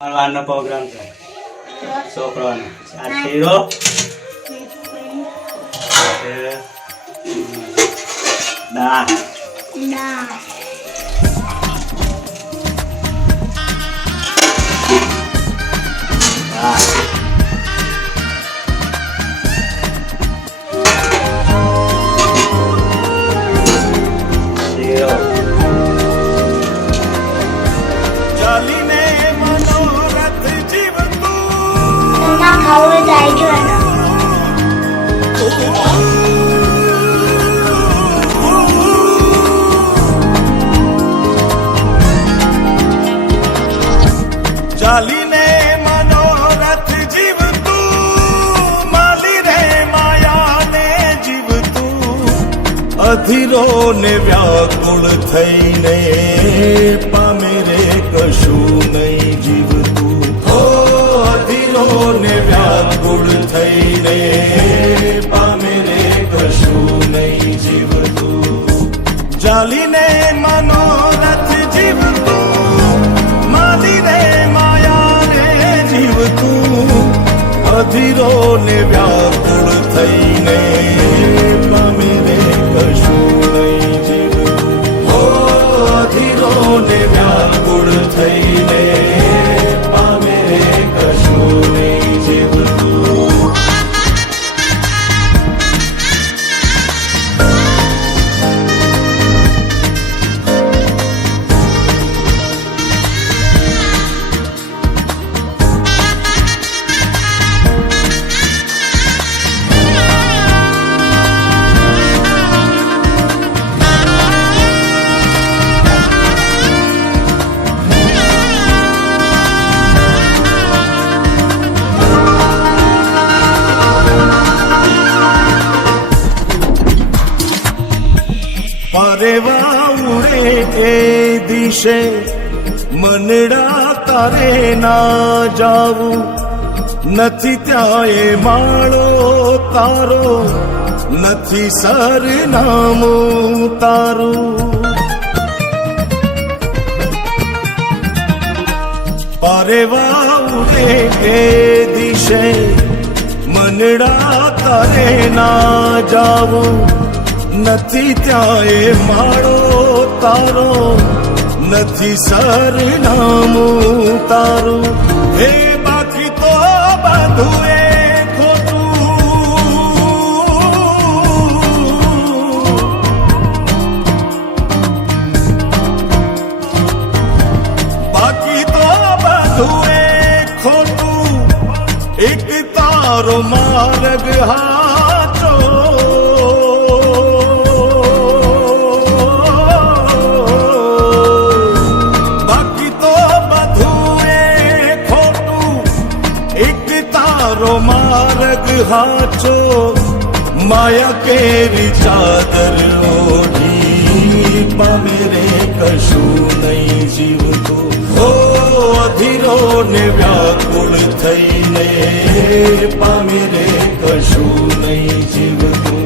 મારવાનો પ્રોગ્રામ છે છોકરાનો આ શીરો દાળ ચાલીને મનોરથ જીવતું માલી રે માયાને જીવતું અધીરો ને વ્યાકુળ થઈને પામે રે કશું નહીં જીવતું હો અધીરો ને વ્યાકુળ થઈને પામે રે કશું નહીં જીવતું ચાલીને મનોરથ જીવતું માલી રે અધીરો ને વ્યાકુળ થઈને પામે રે કશું નહીં જીવતું હો અધીરો ને વ્યાકુળ થઈને પામે રે કશું નહીં જીવતું પરેવા ઉડે એ દિશે મનડા તારે ના જાવું નથી ત્યાં એ માળો તારો નથી સરનામું તારું પરેવા ઉડે એ દિશે મનડા તારે ના જાવું નથી ત્યાં એ માળો તારો નથી સરનામું તારું હે બાકી તો બધું એ ખોટું બાકી તો બધું એ ખોટું એક તારો માર્ગ હાચો માર્ગ હાચો માયા કેરી ચાદર ઓઢી પામે રે કશું નહીં જીવતું હો અધીરો ને વ્યાકુળ થઈને પામે રે કશું નહીં જીવતું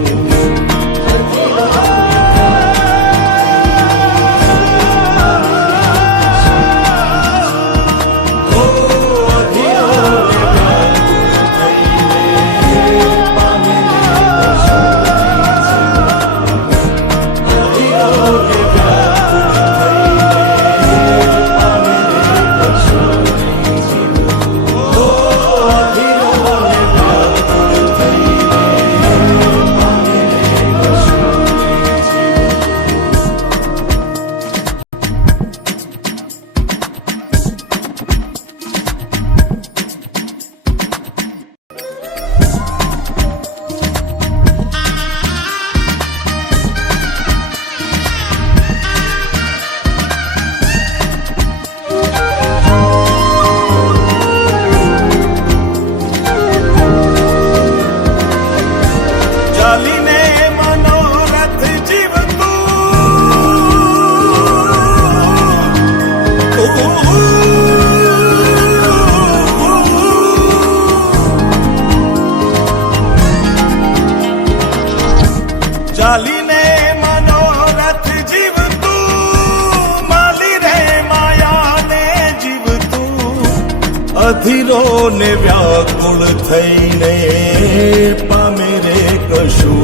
અધીરો ને વ્યાકુળ થઈને પામે રે કશું